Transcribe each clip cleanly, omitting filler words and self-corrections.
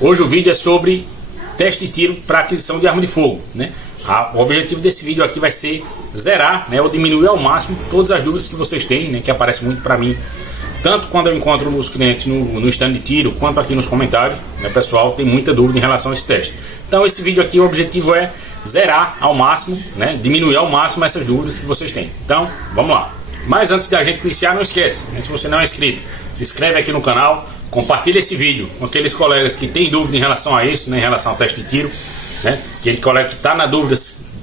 Hoje o vídeo é sobre teste de tiro para aquisição de arma de fogo, né? O objetivo desse vídeo aqui vai ser zerar, né, ou diminuir ao máximo todas as dúvidas que vocês têm, né, que aparecem muito para mim, tanto quando eu encontro os clientes no stand de tiro, quanto aqui nos comentários, né, pessoal, tem muita dúvida em relação a esse teste. Então esse vídeo aqui, o objetivo é zerar ao máximo, né, diminuir ao máximo essas dúvidas que vocês têm. Então, vamos lá. Mas antes da gente iniciar, não esquece, né, se você não é inscrito, se inscreve aqui no canal, compartilha esse vídeo com aqueles colegas que têm dúvida em relação a isso, né, em relação ao teste de tiro, né, aquele colega que está na dúvida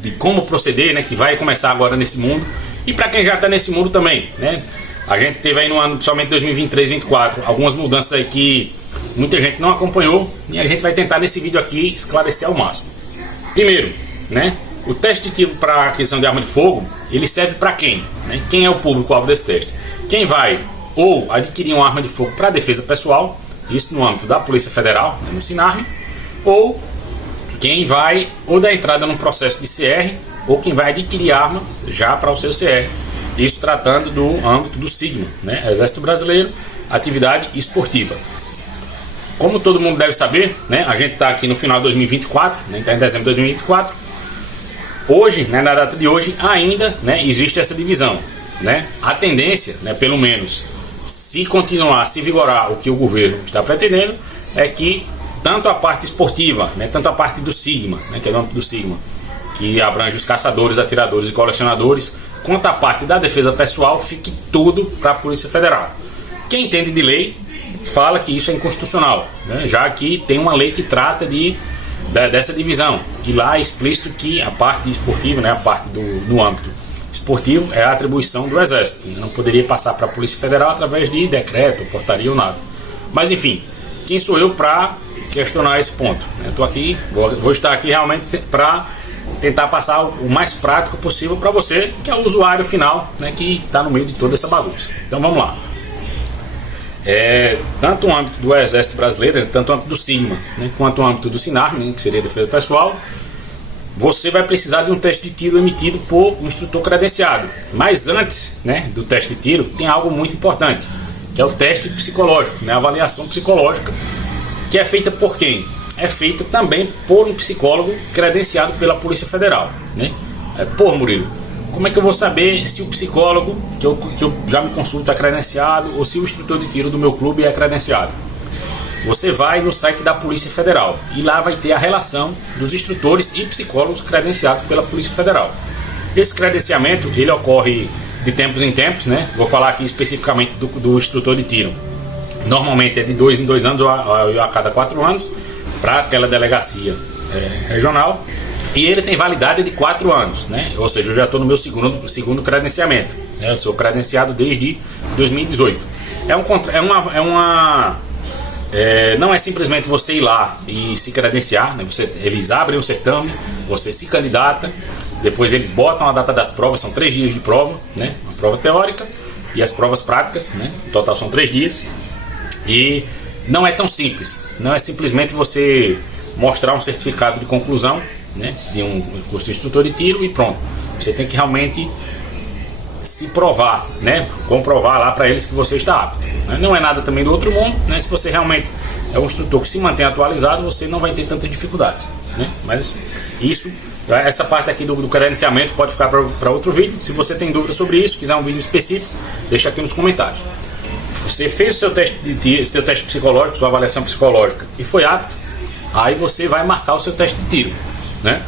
de como proceder, né, que vai começar agora nesse mundo, e para quem já está nesse mundo também, né. A gente teve aí no ano, principalmente 2023, 2024, algumas mudanças aí que muita gente não acompanhou, e a gente vai tentar nesse vídeo aqui esclarecer ao máximo. Primeiro, né, o teste de tiro para aquisição de arma de fogo, ele serve para quem? Né? Quem é o público-alvo desse teste? Quem vai ou adquirir uma arma de fogo para defesa pessoal, isso no âmbito da Polícia Federal, né, no SINARME, ou quem vai ou dar entrada num processo de CR, ou quem vai adquirir armas já para o seu CR. Isso tratando do âmbito do SIGMA, né? Exército Brasileiro, atividade esportiva. Como todo mundo deve saber, né? A gente está aqui no final de 2024, né? Está em dezembro de 2024. Hoje, né, na data de hoje, ainda, né, existe essa divisão, né? A tendência, né, pelo menos, se continuar, se vigorar o que o governo está pretendendo, é que tanto a parte esportiva, né, tanto a parte do SIGMA, né, que é o âmbito do SIGMA, que abrange os caçadores, atiradores e colecionadores, quanto a parte da defesa pessoal, fique tudo para a Polícia Federal. Quem entende de lei fala que isso é inconstitucional, né? Já que tem uma lei que trata dessa divisão, e lá é explícito que a parte esportiva, né, a parte no âmbito esportivo, é a atribuição do Exército, não poderia passar para a Polícia Federal através de decreto, portaria ou nada. Mas enfim, quem sou eu para questionar esse ponto? Eu estou aqui, vou estar aqui realmente para tentar passar o mais prático possível para você, que é o usuário final, né, que está no meio de toda essa bagunça. Então vamos lá. Tanto o âmbito do Exército Brasileiro, tanto o âmbito do SIGMA, né, quanto o âmbito do SINARME, né, que seria a defesa pessoal, você vai precisar de um teste de tiro emitido por um instrutor credenciado. Mas antes, né, do teste de tiro, tem algo muito importante, que é o teste psicológico, né, a avaliação psicológica, que é feita por quem? É feita também por um psicólogo credenciado pela Polícia Federal, né? Pô, Murilo, como é que eu vou saber se o psicólogo que eu já me consulto é credenciado ou se o instrutor de tiro do meu clube é credenciado? Você vai no site da Polícia Federal e lá vai ter a relação dos instrutores e psicólogos credenciados pela Polícia Federal. Esse credenciamento, ele ocorre de tempos em tempos, né? Vou falar aqui especificamente do instrutor de tiro. Normalmente é de 2 em 2 anos ou a cada 4 anos, para aquela delegacia regional, e ele tem validade de 4 anos, né? Ou seja, eu já estou no meu segundo credenciamento, né? Eu sou credenciado desde 2018. Não é simplesmente você ir lá e se credenciar, né? Eles abrem o certame, você se candidata, depois eles botam a data das provas, são 3 dias de prova, né? Uma prova teórica e as provas práticas, né? No total são 3 dias. E não é tão simples, não é simplesmente você mostrar um certificado de conclusão, né, de um curso de instrutor de tiro e pronto. Você tem que realmente se provar, né, comprovar lá para eles que você está apto. Não é nada também do outro mundo, né, se você realmente é um instrutor que se mantém atualizado, você não vai ter tanta dificuldade, né, mas essa parte aqui do credenciamento pode ficar para outro vídeo. Se você tem dúvida sobre isso, quiser um vídeo específico, deixa aqui nos comentários. Você fez o seu teste de tiro, seu teste psicológico, sua avaliação psicológica e foi apto, aí você vai marcar o seu teste de tiro, né?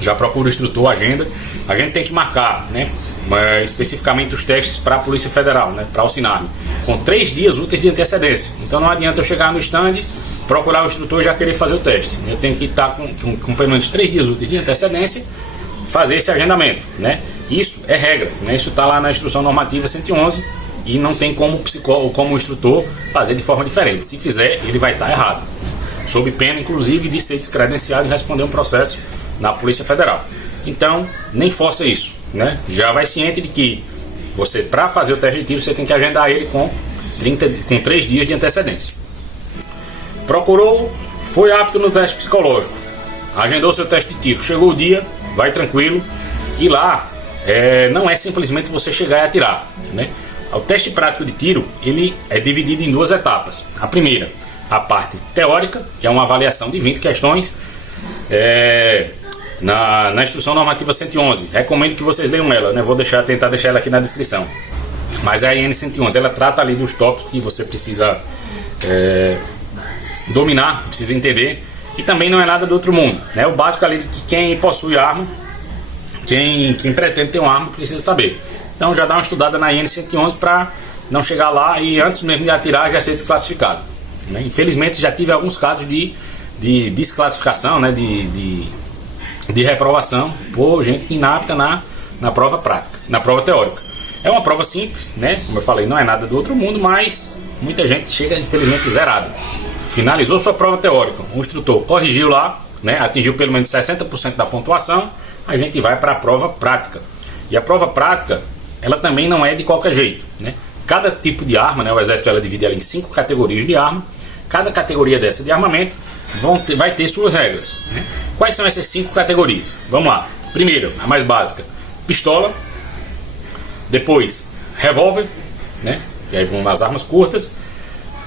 Já procura o instrutor, agenda. A gente tem que marcar, né, especificamente os testes para a Polícia Federal, né, para o SINARME, com 3 dias úteis de antecedência. Então não adianta eu chegar no stand, procurar o instrutor e já querer fazer o teste. Eu tenho que estar com pelo menos 3 dias úteis de antecedência, fazer esse agendamento, né? Isso é regra, né? Isso está lá na Instrução Normativa 111. E não tem como o instrutor fazer de forma diferente. Se fizer, ele vai estar errado, né? Sob pena, inclusive, de ser descredenciado e responder um processo na Polícia Federal. Então, nem força isso, né? Já vai ciente de que você, para fazer o teste de tiro, você tem que agendar ele com 3 dias de antecedência. Procurou, foi apto no teste psicológico, agendou seu teste de tiro, chegou o dia, vai tranquilo, e lá não é simplesmente você chegar e atirar, né? O teste prático de tiro, ele é dividido em 2 etapas. A primeira, a parte teórica, que é uma avaliação de 20 questões, na instrução normativa 111. Recomendo que vocês leiam ela, né? Vou tentar deixar ela aqui na descrição. Mas a IN 111, ela trata ali dos tópicos que você precisa dominar, precisa entender, e também não é nada do outro mundo, né? O básico ali que quem possui arma, quem pretende ter uma arma, precisa saber. Então já dá uma estudada na IN 111 para não chegar lá e antes mesmo de atirar já ser desclassificado, né? Infelizmente já tive alguns casos de desclassificação, né? de reprovação por gente inapta na prova prática, na prova teórica. É uma prova simples, né? Como eu falei, não é nada do outro mundo, mas muita gente chega infelizmente zerado. Finalizou sua prova teórica, o instrutor corrigiu lá, né? Atingiu pelo menos 60% da pontuação, a gente vai para a prova prática. E a prova prática, ela também não é de qualquer jeito, né? Cada tipo de arma, né? O Exército ela divide ela em 5 categorias de arma. Cada categoria dessa de armamento vai ter suas regras, né? Quais são essas 5 categorias? Vamos lá. Primeiro, a mais básica, pistola. Depois, revólver, né? E aí vão nas armas curtas.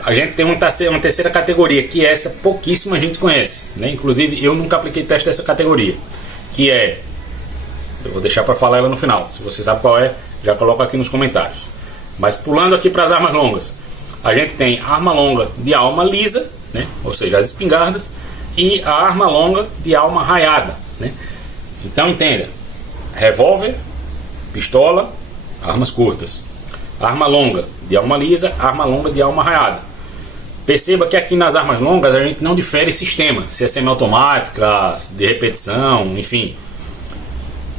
A gente tem uma terceira categoria, que essa pouquíssima gente conhece, né? Inclusive eu nunca apliquei teste dessa categoria, que é, eu vou deixar para falar ela no final. Se você sabe qual é, já coloca aqui nos comentários. Mas pulando aqui para as armas longas, a gente tem arma longa de alma lisa, né? Ou seja, as espingardas, e a arma longa de alma raiada, né? Então entenda: revólver, pistola, armas curtas, arma longa de alma lisa, arma longa de alma raiada. Perceba que aqui nas armas longas a gente não difere sistema, se é semiautomática, de repetição, enfim.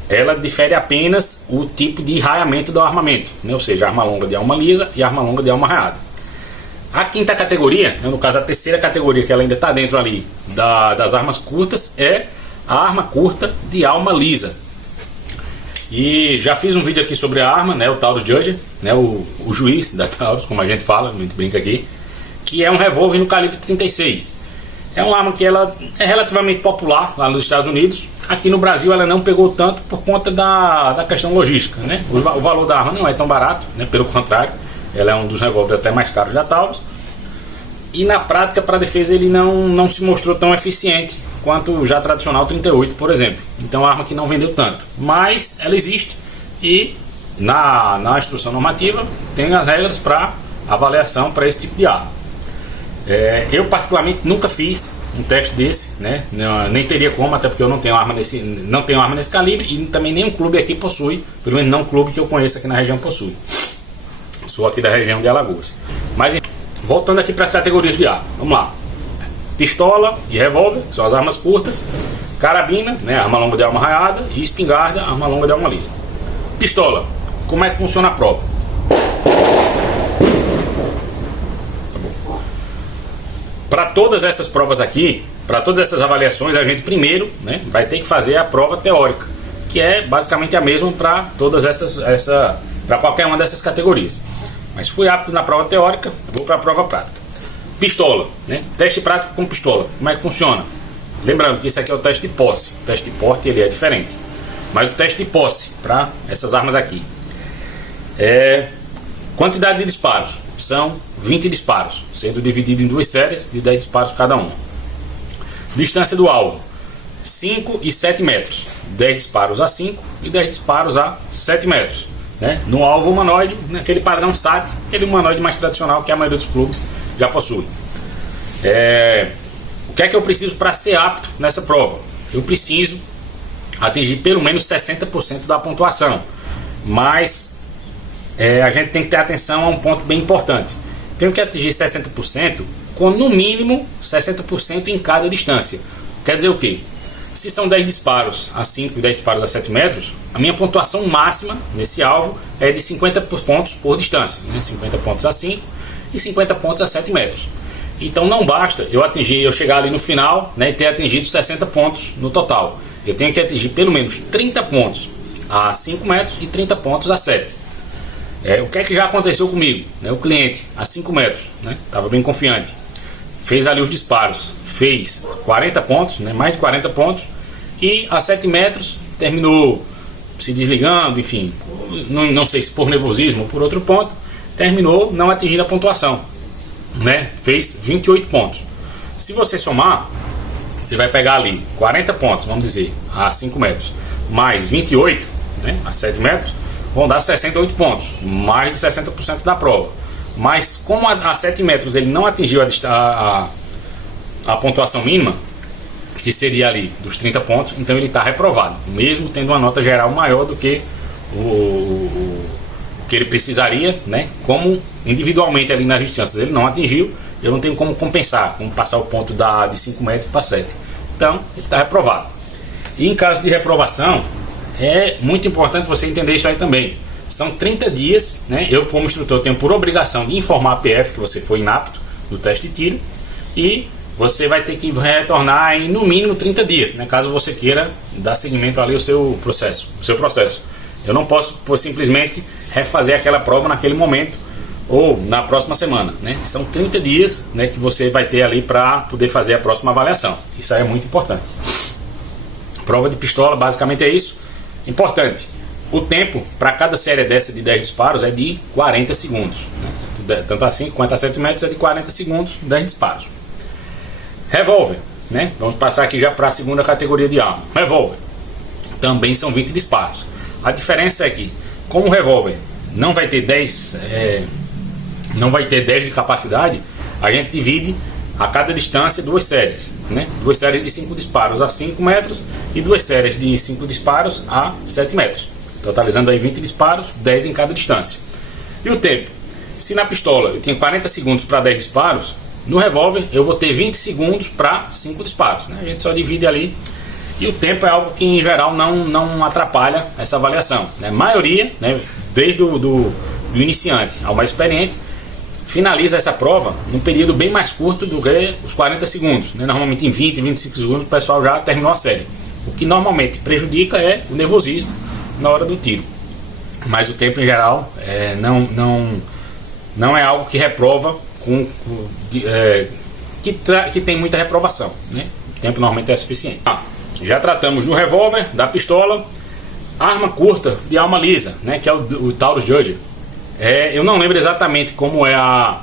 Ela difere apenas o tipo de raiamento do armamento, né? Ou seja, arma longa de alma lisa e arma longa de alma raiada. A quinta categoria, né? No caso a terceira categoria, que ela ainda está dentro ali das armas curtas, é a arma curta de alma lisa. E já fiz um vídeo aqui sobre a arma, né? O Taurus Judge, né? O juiz da Taurus, como a gente fala, a gente brinca aqui, que é um revólver no calibre 36. É uma arma que ela é relativamente popular lá nos Estados Unidos. Aqui no Brasil ela não pegou tanto por conta da questão logística, né? O valor da arma não é tão barato, né? Pelo contrário, ela é um dos revólveres até mais caros da Taurus. E na prática, para a defesa, ele não se mostrou tão eficiente quanto já tradicional 38, por exemplo. Então é uma arma que não vendeu tanto, mas ela existe e na instrução normativa tem as regras para avaliação para esse tipo de arma. Eu particularmente nunca fiz um teste desse, né? Nem teria como, até porque eu não tenho arma nesse calibre e também nenhum clube aqui possui, pelo menos não um clube que eu conheço aqui na região possui. Sou aqui da região de Alagoas. Mas voltando aqui para as categorias de arma, vamos lá. Pistola e revólver são as armas curtas, carabina, né, arma longa de alma raiada, e espingarda, arma longa de alma lisa. Pistola, como é que funciona a prova? Para todas essas provas aqui, para todas essas avaliações, a gente primeiro, né, vai ter que fazer a prova teórica, que é basicamente a mesma para todas para qualquer uma dessas categorias. Mas fui apto na prova teórica, vou para a prova prática. Pistola, né? Teste prático com pistola. Como é que funciona? Lembrando que isso aqui é o teste de posse. O teste de porte ele é diferente. Mas o teste de posse para essas armas aqui quantidade de disparos são 20 disparos, sendo dividido em 2 séries de 10 disparos cada uma. Distância do alvo 5 e 7 metros. 10 disparos a 5 e 10 disparos a 7 metros, né? No alvo humanoide, naquele padrão SAT, aquele humanoide mais tradicional que a maioria dos clubes já possui. O que é que eu preciso para ser apto nessa prova? Eu preciso atingir pelo menos 60% da pontuação, mas a gente tem que ter atenção a um ponto bem importante. Tenho que atingir 60% com no mínimo 60% em cada distância. Quer dizer o quê? Se são 10 disparos a 5 e 10 disparos a 7 metros, a minha pontuação máxima nesse alvo é de 50 pontos por distância, né? 50 pontos a 5 e 50 pontos a 7 metros. Então não basta eu chegar ali no final, né, e ter atingido 60 pontos no total. Eu tenho que atingir pelo menos 30 pontos a 5 metros e 30 pontos a 7. O que é que já aconteceu comigo? O cliente a 5 metros, né, estava bem confiante, fez ali os disparos, fez 40 pontos, né, mais de 40 pontos, e a 7 metros terminou se desligando, enfim, não sei se por nervosismo ou por outro ponto, terminou não atingindo a pontuação. né, fez 28 pontos. Se você somar, você vai pegar ali 40 pontos, vamos dizer, a 5 metros, mais 28, né, a 7 metros, vão dar 68 pontos, mais de 60% da prova. Mas como a 7 metros ele não atingiu a pontuação mínima, que seria ali dos 30 pontos, então ele está reprovado, mesmo tendo uma nota geral maior do que o que ele precisaria, né? Como individualmente ali nas distâncias ele não atingiu, eu não tenho como compensar, como passar o ponto de 5 metros para 7. Então ele está reprovado. E em caso de reprovação, é muito importante você entender isso aí também. São 30 dias, né? Eu como instrutor tenho por obrigação de informar a PF que você foi inapto no teste de tiro, e você vai ter que retornar em no mínimo 30 dias, né? Caso você queira dar seguimento ali ao seu processo. Eu não posso simplesmente refazer aquela prova naquele momento ou na próxima semana, né? São 30 dias, né, que você vai ter ali para poder fazer a próxima avaliação. Isso aí é muito importante. Prova de pistola basicamente é isso. Importante, o tempo para cada série dessa de 10 disparos é de 40 segundos, né? Tanto assim quanto a 7 metros é de 40 segundos, 10 disparos. Revólver, né? Vamos passar aqui já para a segunda categoria de arma. Revólver também são 20 disparos. A diferença é que, como o revólver não vai ter 10 de capacidade, a gente divide a cada distância duas séries, né? Duas séries de 5 disparos a 5 metros e duas séries de 5 disparos a 7 metros, totalizando aí 20 disparos, 10 em cada distância. E o tempo? Se na pistola eu tenho 40 segundos para 10 disparos, no revólver eu vou ter 20 segundos para 5 disparos, né? A gente só divide ali. E o tempo é algo que em geral não atrapalha essa avaliação, né? A maioria, né, desde do iniciante ao mais experiente, finaliza essa prova num período bem mais curto do que os 40 segundos, né? Normalmente em 20, 25 segundos o pessoal já terminou a série. O que normalmente prejudica é o nervosismo na hora do tiro. Mas o tempo em geral não é algo que reprova, que tem muita reprovação, né? O tempo normalmente é suficiente. Já tratamos do revólver, da pistola, arma curta de alma lisa, né, que é o Taurus Judge. Eu não lembro exatamente como é a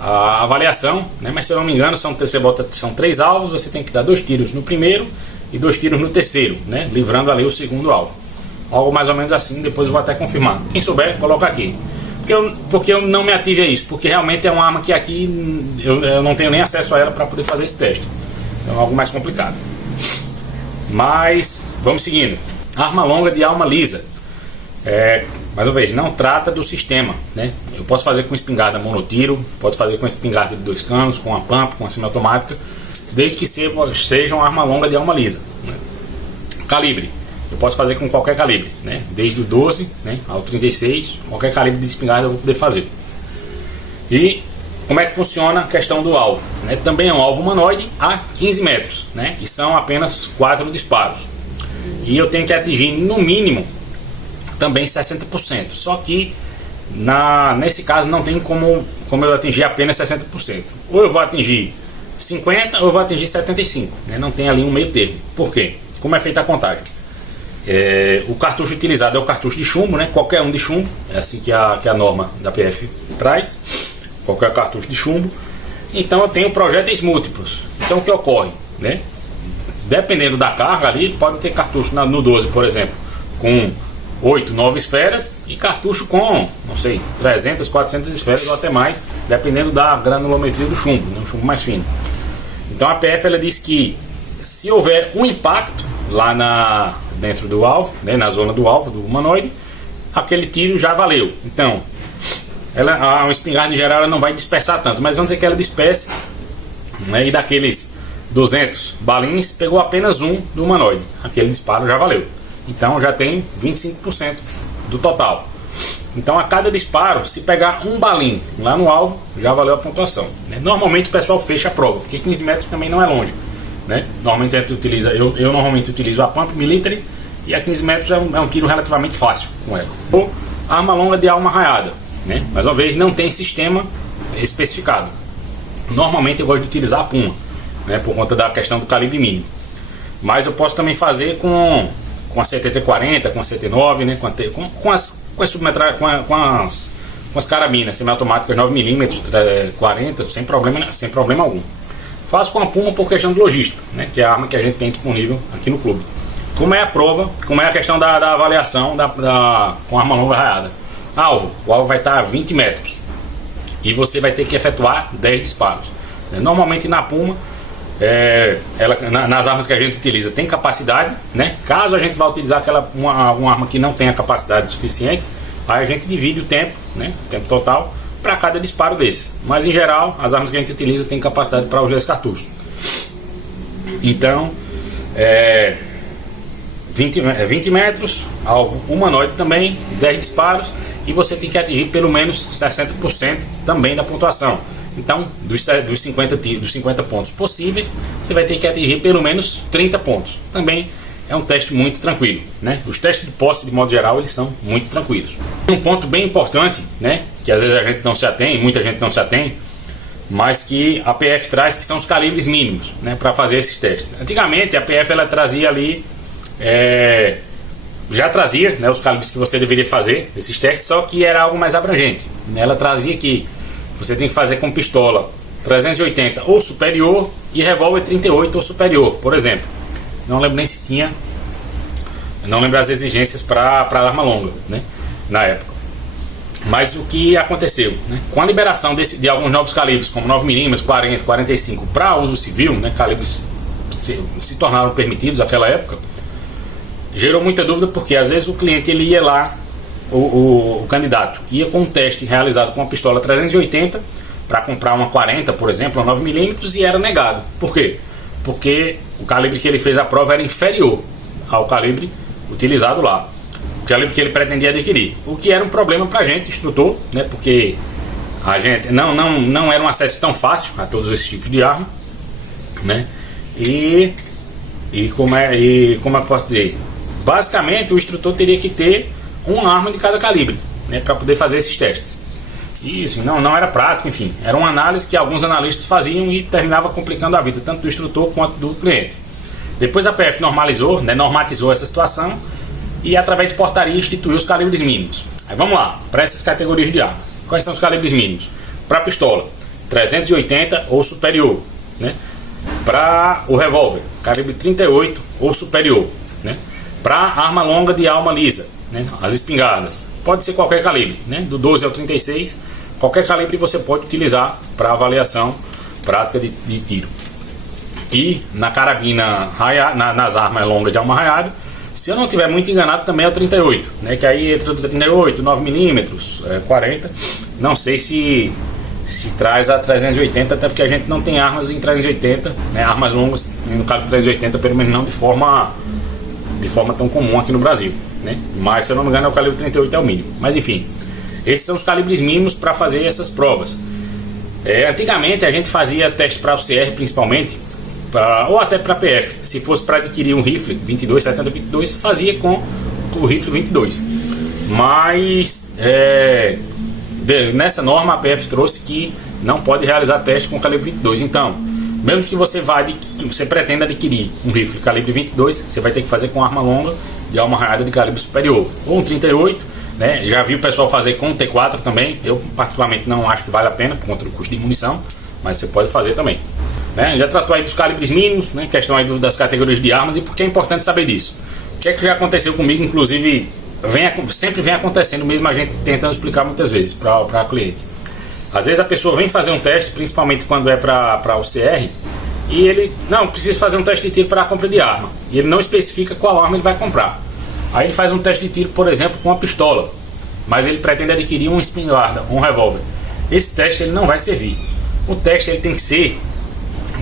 avaliação, né, mas se eu não me engano são 3 alvos, você tem que dar 2 tiros no primeiro e 2 tiros no terceiro, né, livrando ali o segundo alvo. Algo mais ou menos assim, depois eu vou até confirmar. Quem souber, coloca aqui. Porque eu não me ative a isso, porque realmente é uma arma que aqui eu não tenho nem acesso a ela para poder fazer esse teste. Então é algo mais complicado. Mas vamos seguindo. Arma longa de alma lisa. Mais uma vez, não trata do sistema, né? Eu posso fazer com espingarda monotiro, posso fazer com espingarda de 2 canos, com a pump, com a semiautomática, desde que seja uma arma longa de alma lisa, né? Calibre, eu posso fazer com qualquer calibre, né? Desde o 12, né, ao 36, qualquer calibre de espingarda eu vou poder fazer. E como é que funciona a questão do alvo, né? Também é um alvo humanoide a 15 metros, né? E são apenas 4 disparos. E eu tenho que atingir no mínimo também 60%. Só que nesse caso não tem como eu atingir apenas 60%. Ou eu vou atingir 50% ou eu vou atingir 75%, né? Não tem ali um meio termo. Por quê? Como é feita a contagem? O cartucho utilizado é o cartucho de chumbo, né? Qualquer um de chumbo, é assim que a norma da PF traz. Qualquer cartucho de chumbo. Então eu tenho projéteis múltiplos. Então o que ocorre, né? Dependendo da carga ali, pode ter cartucho no 12, por exemplo, com 8, 9 esferas, e cartucho com, não sei, 300, 400 esferas ou até mais, dependendo da granulometria do chumbo, né? Um chumbo mais fino. Então a PF ela diz que se houver um impacto lá dentro do alvo, né, na zona do alvo do humanoide, aquele tiro já valeu. Então a espingarda em geral ela não vai dispersar tanto, mas vamos dizer que ela disperse, né, e daqueles 200 balins pegou apenas um do humanoide, aquele disparo já valeu. Então já tem 25% do total. Então a cada disparo, se pegar um balim lá no alvo, já valeu a pontuação, né? Normalmente o pessoal fecha a prova, porque 15 metros também não é longe, né? Normalmente a gente utiliza, eu normalmente utilizo a pump military, e a 15 metros é um tiro relativamente fácil com ela. Ou arma longa de alma raiada, né? Mais uma vez não tem sistema especificado. Normalmente eu gosto de utilizar a Puma, né? Por conta da questão do calibre mínimo. Mas eu posso também fazer com a CTT-40, com a CT-9, né? com as com as carabinas semiautomáticas 9mm, 40, sem problema algum. Faço com a Puma por questão de logística, né, que é a arma que a gente tem disponível aqui no clube. Como é a prova, como é a questão da avaliação com arma longa raiada. O alvo vai estar a 20 metros e você vai ter que efetuar 10 disparos. Normalmente na Puma, nas armas que a gente utiliza, tem capacidade, né? Caso a gente vá utilizar uma arma que não tenha capacidade suficiente, aí a gente divide o tempo, né? O tempo total para cada disparo desse. Mas em geral, as armas que a gente utiliza tem capacidade para os 10 cartuchos. Então, 20 metros, alvo humanoide também, 10 disparos, e você tem que atingir pelo menos 60% também da pontuação. Então, dos 50 pontos possíveis, você vai ter que atingir pelo menos 30 pontos. Também é um teste muito tranquilo, né? Os testes de posse, de modo geral, eles são muito tranquilos. Um ponto bem importante, né, que às vezes a gente não se atém, muita gente não se atém, mas que a PF traz, que são os calibres mínimos, né, para fazer esses testes. Antigamente a PF ela trazia ali, já trazia, né, os calibres que você deveria fazer esses testes, só que era algo mais abrangente. Ela trazia que você tem que fazer com pistola 380 ou superior e revólver 38 ou superior, por exemplo. Não lembro nem se tinha, não lembro as exigências para arma longa, né, na época. Mas o que aconteceu, né, com a liberação de alguns novos calibres, como 9mm, 40, 45 para uso civil, né, calibres se tornaram permitidos naquela época, gerou muita dúvida, porque às vezes o cliente ele ia lá, o candidato ia com um teste realizado com uma pistola 380 para comprar uma 40, por exemplo, uma 9mm, e era negado. Por quê? Porque o calibre que ele fez a prova era inferior ao calibre utilizado lá, o calibre que ele pretendia adquirir, o que era um problema para a gente, instrutor, né, porque a gente não era um acesso tão fácil a todos esses tipos de arma, né, e como é que eu posso dizer, basicamente o instrutor teria que ter uma arma de cada calibre, né, para poder fazer esses testes. E assim, não era prático, enfim, era uma análise que alguns analistas faziam e terminava complicando a vida, tanto do instrutor quanto do cliente. Depois a PF normalizou, né, normatizou essa situação e através de portaria instituiu os calibres mínimos. Aí vamos lá, para essas categorias de arma. Quais são os calibres mínimos? Para pistola, 380 ou superior, né? Para o revólver, calibre 38 ou superior, né? Para arma longa de alma lisa, né, as espingardas, pode ser qualquer calibre, né, do 12 ao 36, qualquer calibre você pode utilizar para avaliação prática de tiro. E na carabina nas armas longas de alma raiada, se eu não estiver muito enganado, também é o 38, né, que aí entra do 38, 9mm, 40, não sei se traz a 380, até porque a gente não tem armas em 380, né, armas longas no calibre 380, pelo menos não de forma tão comum aqui no Brasil, né? Mas se eu não me engano o calibre 38 é o mínimo. Mas enfim, esses são os calibres mínimos para fazer essas provas. Antigamente a gente fazia teste para o CR principalmente, ou até para PF. Se fosse para adquirir um rifle 22, 70, 22, fazia com o rifle 22. Mas nessa norma a PF trouxe que não pode realizar teste com calibre 22. Então, mesmo que você pretenda adquirir um rifle calibre 22, você vai ter que fazer com arma longa de alma raiada de calibre superior, ou um 38, né? Já vi o pessoal fazer com um T4 também. Eu particularmente não acho que vale a pena por conta do custo de munição, mas você pode fazer também, né? Já tratou aí dos calibres mínimos, né? Questão aí das categorias de armas, e por que é importante saber disso. O que é que já aconteceu comigo, inclusive sempre vem acontecendo, mesmo a gente tentando explicar muitas vezes para cliente. Às vezes a pessoa vem fazer um teste, principalmente quando é para o CR, e ele não precisa fazer um teste de tiro para a compra de arma, e ele não especifica qual arma ele vai comprar. Aí ele faz um teste de tiro, por exemplo, com uma pistola, mas ele pretende adquirir uma espingarda, um revólver. Esse teste ele não vai servir. O teste ele tem que ser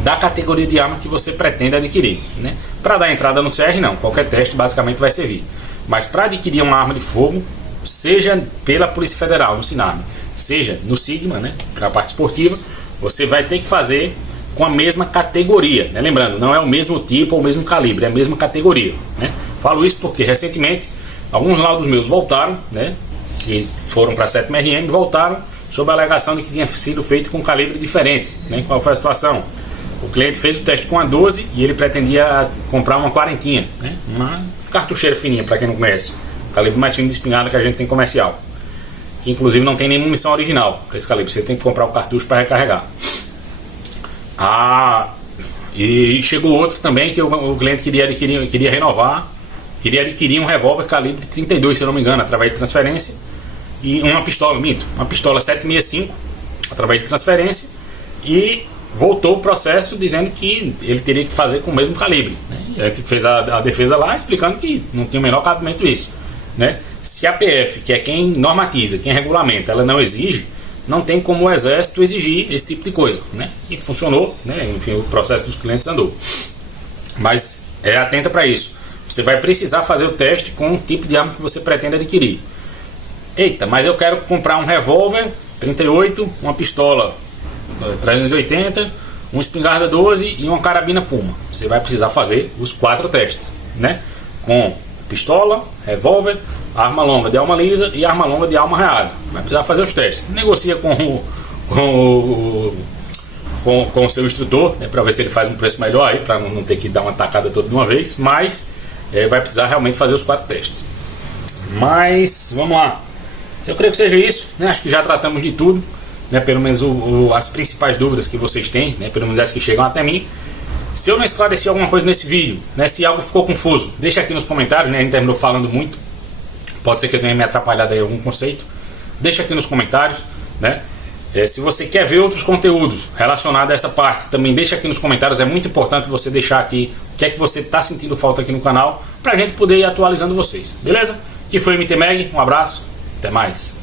da categoria de arma que você pretende adquirir, né? Para dar entrada no CR não, qualquer teste basicamente vai servir. Mas para adquirir uma arma de fogo, seja pela Polícia Federal, no Sinarme, seja no Sigma, né, para a parte esportiva, você vai ter que fazer com a mesma categoria, né? Lembrando, não é o mesmo tipo ou o mesmo calibre, é a mesma categoria, né? Falo isso porque recentemente alguns laudos meus voltaram, né, que foram para a 7ª RM, voltaram sob a alegação de que tinha sido feito com calibre diferente, né? Qual foi a situação? O cliente fez o teste com a 12 e ele pretendia comprar uma 40, né? Uma cartucheira fininha, para quem não conhece, o calibre mais fino de espingarda que a gente tem comercial. que inclusive não tem nem munição original para esse calibre, você tem que comprar o cartucho para recarregar. E chegou outro também que o cliente queria renovar, queria adquirir um revólver calibre 32, se eu não me engano, através de transferência, e uma pistola 7.65 através de transferência, e voltou o processo dizendo que ele teria que fazer com o mesmo calibre, né? E a gente fez a defesa lá explicando que não tinha o menor cabimento isso, né? Se a PF, que é quem normatiza, quem regulamenta, ela não exige, não tem como o Exército exigir esse tipo de coisa, né? E funcionou, né? Enfim, o processo dos clientes andou. Mas atenta para isso. Você vai precisar fazer o teste com o tipo de arma que você pretende adquirir. Eita, mas eu quero comprar um revólver 38, uma pistola 380, uma espingarda 12 e uma carabina Puma. Você vai precisar fazer os 4 testes, né? Com pistola, revólver, arma longa de alma lisa e arma longa de alma reada. Vai precisar fazer os testes. Negocia com o seu instrutor, né, para ver se ele faz um preço melhor aí, para não ter que dar uma tacada toda de uma vez. Mas vai precisar realmente fazer os 4 testes. Mas vamos lá. Eu creio que seja isso, né? Acho que já tratamos de tudo, né? Pelo menos as principais dúvidas que vocês têm, né? Pelo menos as que chegam até mim. Se eu não esclareci alguma coisa nesse vídeo, né? Se algo ficou confuso, deixa aqui nos comentários, né? A gente terminou falando muito. Pode ser que eu tenha me atrapalhado aí em algum conceito. Deixa aqui nos comentários, né? Se você quer ver outros conteúdos relacionados a essa parte, também deixa aqui nos comentários. É muito importante você deixar aqui o que é que você está sentindo falta aqui no canal, para a gente poder ir atualizando vocês, beleza? Que foi o MT Mag, um abraço, até mais.